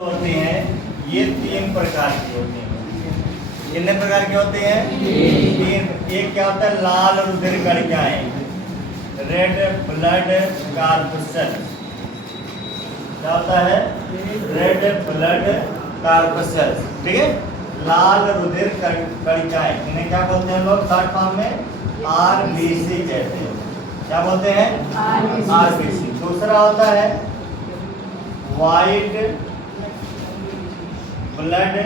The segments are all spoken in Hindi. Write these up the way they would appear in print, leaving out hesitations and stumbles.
होते हैं ये 3 प्रकार के होते हैं। कितने प्रकार के होते हैं? 3। एक क्या होता है? लाल रुधिर कणिकाएं, रेड ब्लड कॉर्पस्कल। क्या होता है? Red blood corpuscle. ठीक है, लाल रुधिर कणिकाएं, इन्हें क्या बोलते हैं लोग शॉर्ट फॉर्म में? आरबीसी कहते हैं। क्या बोलते हैं? आरबीसी। दूसरा होता है white blood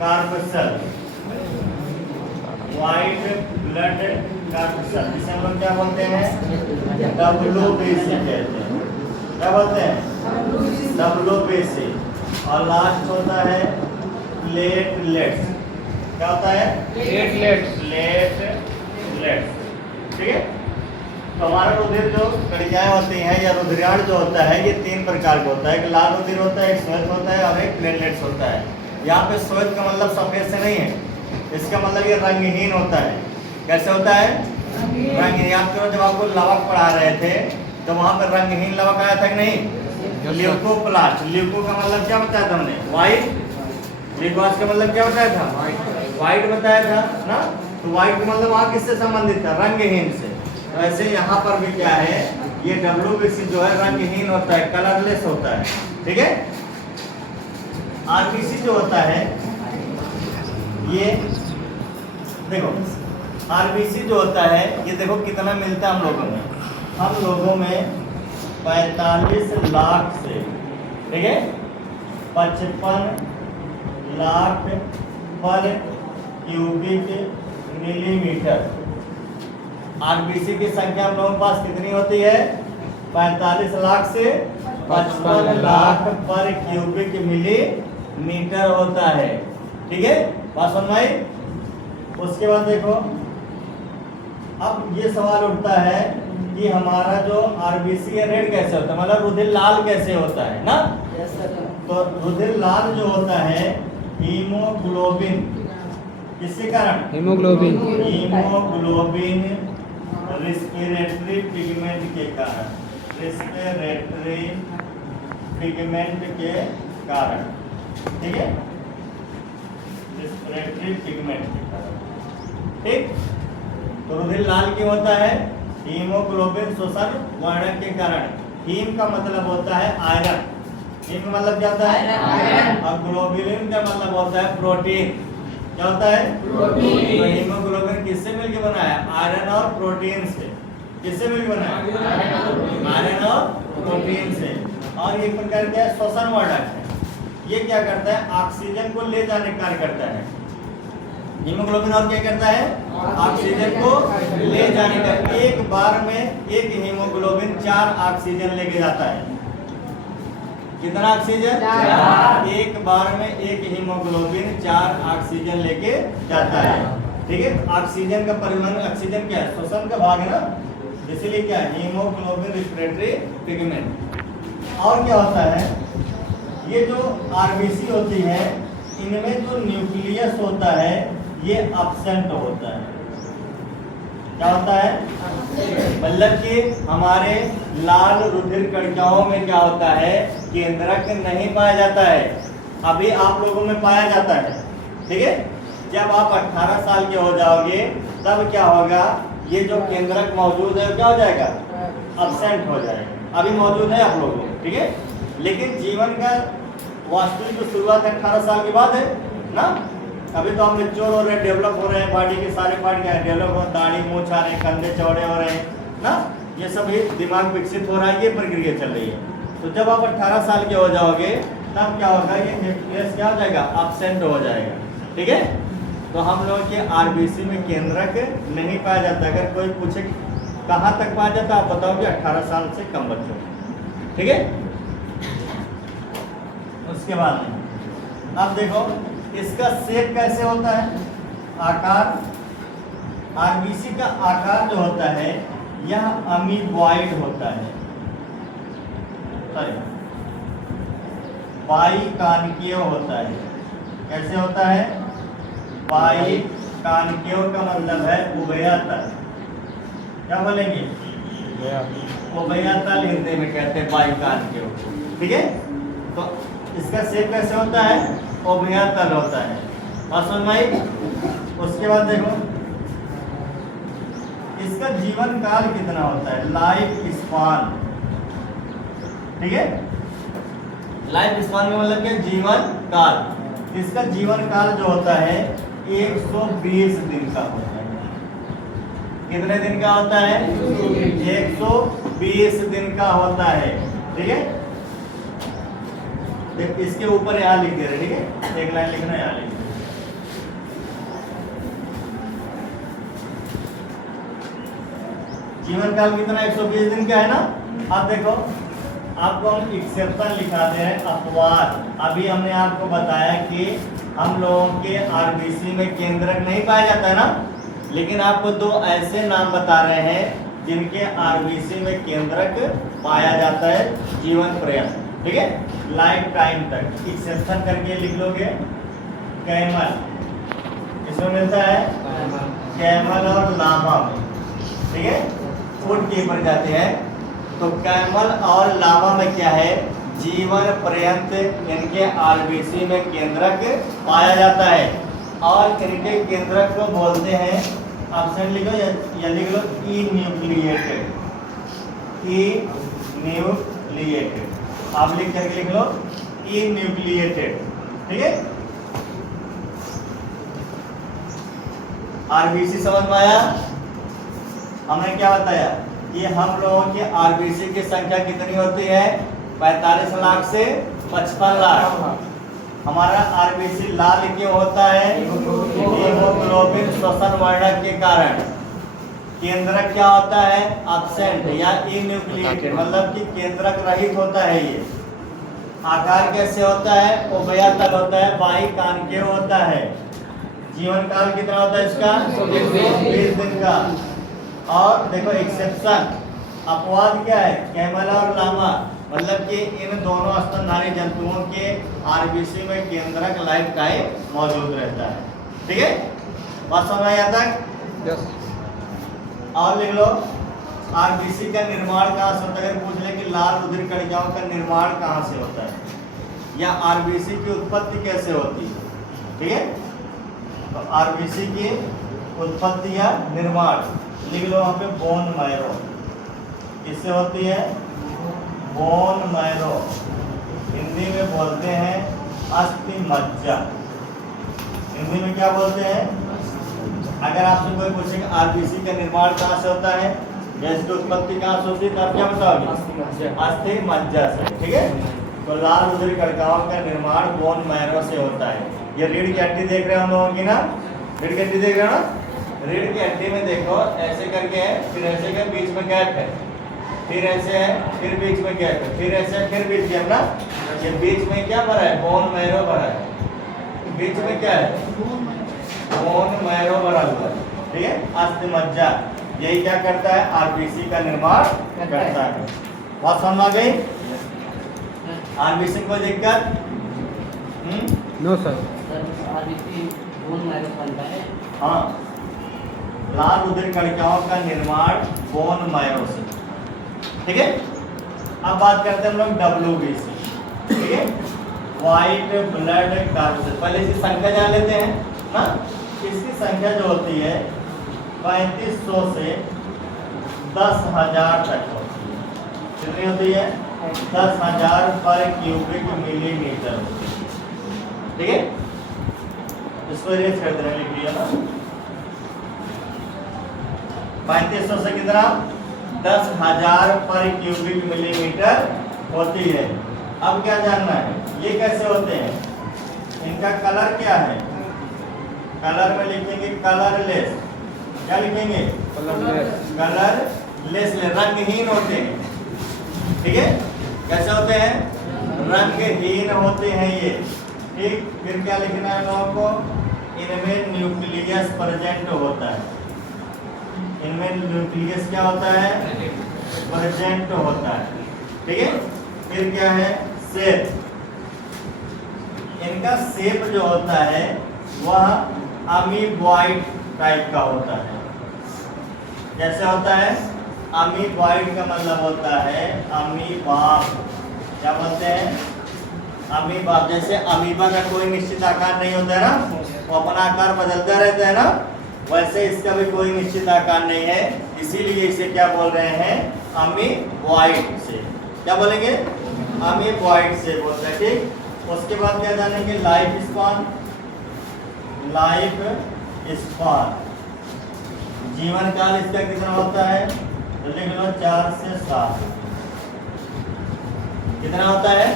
corpuscle, white blood corpuscle, जिसे हम लोग क्या बोलते हैं? WBC कहते हैं। क्या बोलते हैं? WBC। और लास्ट होता है प्लेटलेट्स। क्या होता है? प्लेटलेट्स। ठीक है, तो हमारा रुधिर जो कणिकाएं होती हैं या रुधिराण जो होता है ये 3 प्रकार का होता है। एक लाल रुधिर होता है, एक श्वेत होता है और एक प्लेटलेट्स होता है। यहाँ पे श्वेत का मतलब सफेद से नहीं है, इसका मतलब ये रंगहीन होता है। कैसे होता है? रंगहीन। आपको जब आपको लवक पढ़ा रहे थे तो वहाँ पर रंगहीन लवक आया था कि नहीं? ल्यूकोप्लास्ट। ल्यूको का मतलब क्या बताया था हमने? व्हाइट। ल्यूकोस का मतलब क्या बताया था? व्हाइट बताया था ना। तो व्हाइट का मतलब वहाँ किससे संबंधित था? रंगहीन से। तो ऐसे यहाँ पर भी क्या है, ये WBC जो है रंगहीन होता है, कलरलेस होता है। ठीक है, आरबीसी जो होता है ये देखो, आरबीसी जो होता है ये देखो कितना मिलता है हम लोगों में। हम लोगों में 45 लाख से, ठीक है, 55 लाख पर क्यूबिक मिलीमीटर आरबीसी की संख्या हम लोगों के पास कितनी होती है? 45 लाख से 55 लाख पर क्यूबिक मिलीमीटर होता है। ठीक है, बात समझ में आई? उसके बाद देखो, अब ये सवाल उठता है कि हमारा जो आरबीसी है रेड कैसे होता है, मतलब रुधिर लाल कैसे होता है ना। तो रुधिर लाल जो होता है हीमोग्लोबिन, किसके कारण? हीमोग्लोबिन रेस्पिरेटरी पिगमेंट के कारण, रेस्पिरेटरी पिगमेंट के कारण। ठीक है, रेस्पिरेटरी पिगमेंट के कारण। ठीक, तो रुधिर लाल क्यों होता है? हीमोग्लोबिन शोषण वर्णन के कारण। हीम का मतलब होता है आयरन। हीम का मतलब क्या होता है? आयरन। और ग्लोबुलिन का मतलब होता है प्रोटीन। क्या होता है? प्रोटीन। तो हीमोग्लोबिन किससे मिलकर बना है? आयरन और प्रोटीन से। किससे मिलकर बना है? आयरन और प्रोटीन से। और एक प्रकार का श्वसन वर्धक है। ये क्या करता है? ऑक्सीजन को ले जाने का कार्य करता है। हीमोग्लोबिन और क्या करता है? ऑक्सीजन को ले जाने का। एक बार में एक हीमोग्लोबिन 4 ऑक्सीजन लेके जाता है। कितना ऑक्सीजन? 4। एक बार में एक हीमोग्लोबिन 4 ऑक्सीजन लेके जाता है। ठीक है, ऑक्सीजन का परिवहन, ऑक्सीजन क्या है? श्वसन का भाग है ना, इसीलिए क्या है? Haemoglobin respiratory pigment. और क्या होता है? ये जो आरबीसी होती है इनमें जो न्यूक्लियस होता है ये एब्सेंट होता है। क्या होता है? मतलब कि हमारे लाल रुधिर कणिकाओं में क्या होता है? केंद्रक नहीं पाया जाता है। अभी आप लोगों में पाया जाता है। ठीक है, जब आप 18 साल के हो जाओगे तब क्या होगा? ये जो केंद्रक मौजूद है क्या हो जाएगा? एब्सेंट हो जाएगा। अभी मौजूद है आप लोगों में, ठीक है, लेकिन जीवन का वास्तविक जो शुरुआत 18 साल के बाद है ना। अभी तो हम मेच्योर हो रहे हैं, डेवलप हो रहे हैं, बॉडी के सारे पार्ट क्या है? डेवलप हो, दाढ़ी मूंछ आ रहे हैं, कंधे चौड़े हो रहे हैं ना, ये सब दिमाग विकसित हो रहा है, ये प्रक्रिया चल रही है। तो जब आप 18 साल के हो जाओगे तब क्या होगा? ये न्यूक्लियस क्या हो जाएगा? एब्सेंट हो जाएगा। ठीक है, तो हम लोग के आरबीसी में केंद्रक नहीं पाया जाता। अगर कोई पूछे कहाँ तक पाया जाता, आप बताओगे 18 साल से कम बच्चों। ठीक है, उसके बाद अब देखो इसका शेप कैसे होता है, आकार। आरबीसी का आकार जो होता है यह अमीबॉइड होता है, बाइकानकेव होता है। कैसे होता है? बाइकानकेव का मतलब है उभयतल। क्या बोलेंगे? उभयतल हिंदी में कहते हैं बाइकानकेव। ठीक है, तो इसका शेप कैसे होता है? उभयतल होता है। बात समझ में आई? उसके बाद देखो इसका जीवन काल कितना होता है, लाइफ स्पान। ठीक है, लाइफ स्पान का मतलब क्या? जीवन काल। इसका जीवन काल जो होता है 120 दिन का होता है। कितने दिन का होता है? 120 दिन का होता है। ठीक है, देख इसके ऊपर यहाँ लिख दे रहे। ठीक है, एक लाइन लिखना, यहाँ लिख दे। जीवन काल कितना? 120 दिन का है ना। अब देखो आपको हम एक्सेप्शन लिखा दे रहे हैं, अपवाद। अभी हमने आपको बताया कि हम लोगों के आरबीसी में केंद्रक नहीं पाया जाता है ना, लेकिन आपको दो ऐसे नाम बता रहे हैं जिनके आरबीसी में केंद्रक पाया जाता है जीवन पर्यंत। ठीक है, लाइफ टाइम तक। एक्सेप्शन करके लिख लोगे। कैमल, इसमें मिलता है कैमल और लामा में। ठीक है, ऊंट के ऊपर जाते हैं तो कैमल और लामा में क्या है? जीवन पर्यंत इनके आरबीसी में केंद्रक पाया जाता है और इनके केंद्रक को बोलते हैं, ऑप्शन लिखो या लिख लो, ई न्यूक्लिएटेड। ई न्यूक्लिएटेड आप लिख करके लिख लो, ई न्यूक्लिएटेड। ठीक है, आरबीसी समझ में आया? हमने क्या बताया कि हम लोगों के आरबीसी की संख्या कितनी होती है? 45 लाख से 55 लाख। हमारा आरबीसी लाल क्यों होता है? हीमोग्लोबिन श्वसन वर्णक के कारण। केंद्रक क्या होता है? एब्सेंट या इन्यूक्लिएटेड, मतलब कि केंद्रक रहित होता है ये। आकार कैसे होता है? उभयतल होता है, बाईकानकेव होता है। जीवन काल कितना होता है इसका? 120 दिन का। और देखो एक्सेप्शन, अपवाद क्या है? कैमल और लामा, मतलब कि इन दोनों स्तनधारी जंतुओं के आरबीसी में केंद्रक लाइफ टाइम मौजूद रहता है। ठीक है, बात समझ में आया तक? यस। और लिख लो, आरबीसी का निर्माण कहाँ से होता है? अगर पूछ ले कि लाल रुधिर कणिकाओं का निर्माण कहाँ से होता है या आरबीसी की उत्पत्ति कैसे होती है? ठीक है, तो आरबीसी की उत्पत्ति या निर्माण लिख लो वहाँ पे, बोन मैरो। किससे होती है? Bone marrow. हिंदी में बोलते हैं अस्थि मज्जा। हिंदी में क्या बोलते हैं? अगर आपसे कोई पूछेगा आरबीसी का निर्माण कहाँ से होता है या इसकी उत्पत्ति कहाँ से होती है, तो आप क्या बताओगे? अस्थि मज्जा से। ठीक है, तो लाल रुधिर कणिकाओं का निर्माण बोन मैरो से होता है। ये रीढ़ की हड्डी देख रहे हैं हम लोगों की ना, रीढ़ की हड्डी देख रहे हो ना? रीढ़ की हड्डी में देखो ऐसे करके है, फिर ऐसे कर, बीच में गैप है, फिर ऐसे है, फिर बीच में गैप है, फिर ऐसे, फिर बीच गैप ना। ये बीच में क्या भरा है? बोन मैरो भरा है। बीच में क्या है? बोन मैरो भरा हुआ है। ठीक है, अस्थि मज्जा यही क्या करता है? आरबीसी का निर्माण करता है। बात समझ आ गई? आरबीसी कोई दिक्कत? No sir. RBC bone marrow बनता है। हाँ, लाल रुधिर कणिकाओं का निर्माण बोन मैरो से। ठीक है, अब बात करते हैं हम लोग WBC। ठीक है, व्हाइट ब्लड कॉर्पसेल। पहले इसकी संख्या जान लेते हैं ना। इसकी संख्या जो होती है 3500 से 10,000 तक होती है। कितनी होती है? 10,000 पर क्यूबिक मिलीमीटर। ठीक है, इसको रेस कर देना, लिख लिया ना। 3500 से कितना? 10,000 पर क्यूबिक मिलीमीटर होती है। अब क्या जानना है, ये कैसे होते हैं? इनका कलर क्या है? कलर में लिखेंगे कलरलेस। क्या लिखेंगे? कलरलेस, रंगहीन होते हैं। ठीक है, कैसे होते हैं? रंगहीन होते हैं ये। ठीक, फिर क्या लिखना है लोगों को? इनमें न्यूक्लियस प्रेजेंट होता है। इनमें न्यूक्लियस क्या होता है? प्रेजेंट होता है। ठीक है, फिर क्या है? शेप। इनका शेप जो होता है वह अमीबॉइड टाइप का होता है। कैसे होता है? अमीबॉइड का मतलब होता है अमीबाब। क्या बोलते हैं? अमीबा, जैसे अमीबा का कोई निश्चित आकार नहीं होता है ना, वो अपना आकार बदलता रहता है ना, वैसे इसका भी कोई निश्चित आकार नहीं है, इसीलिए इसे क्या बोल रहे हैं, अमीबॉइड से। क्या बोलेंगे, अमीबॉइड से बोलते हैं। ठीक, उसके बाद क्या जानेंगे, लाइफ स्पान। लाइफ स्पान, जीवन काल इसका कितना होता है, तो लिख लो 4 से 7। कितना होता है,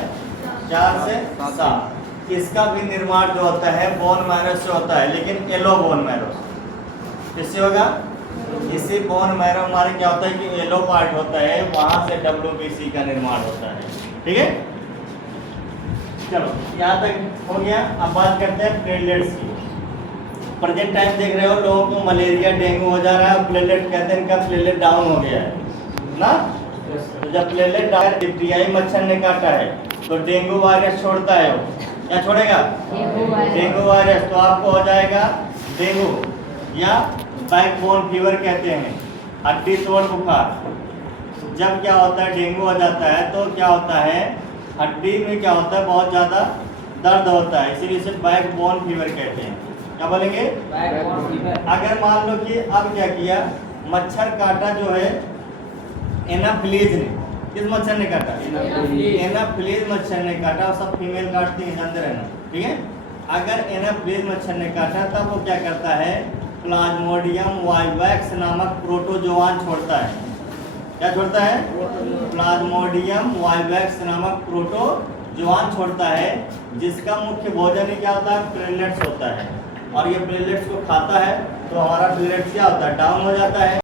4 से 7। इसका भी निर्माण जो होता है बोन मैरो से होता है, लेकिन येलो बोन मैरो किससे होगा, इसी बोन मैरो हमारे क्या होता है कि येलो पार्ट होता है, वहां से WBC का निर्माण होता है। ठीक है, चलो यहाँ तक हो गया। अब बात करते हैं प्लेटलेट्स की। प्रेजेंट टाइम देख रहे हो, लोगों को मलेरिया डेंगू हो जा रहा है, प्लेटलेट कहते हैं इनका प्लेटलेट डाउन हो गया है ना। तो जब प्लेटलेट डाउन, डिप्थिरियाई मच्छर ने काटा है तो डेंगू वायरस छोड़ता है, वो क्या छोड़ेगा, डेंगू वायरस। तो आपको हो जाएगा डेंगू, या बैकबोन फीवर कहते हैं, हड्डी तोड़ बुखार। जब क्या होता है, डेंगू हो जाता है तो क्या होता है, हड्डी में क्या होता है, बहुत ज़्यादा दर्द होता है, इसीलिए इसे बैकबोन फीवर कहते हैं। क्या बोलेंगे, अगर मान लो कि अब क्या किया, मच्छर काटा जो है एनाफ्लीज ने, किस मच्छर ने काटा, एनाफ्लीज मच्छर ने काटा, सब फीमेल काटती है, जानते रहना। ठीक है, अगर एनाफ्लीज मच्छर ने काटा तब वो क्या करता है, प्लाज्मोडियम वाइवैक्स नामक प्रोटोजोआन छोड़ता है। क्या छोड़ता है, प्लाज्मोडियम वाइवैक्स नामक प्रोटोजोआन छोड़ता है, जिसका मुख्य भोजन ही क्या होता है, प्लेटलेट्स होता है। और ये प्लेटलेट्स को खाता है तो हमारा प्लेटलेट्स क्या होता है, डाउन हो जाता है।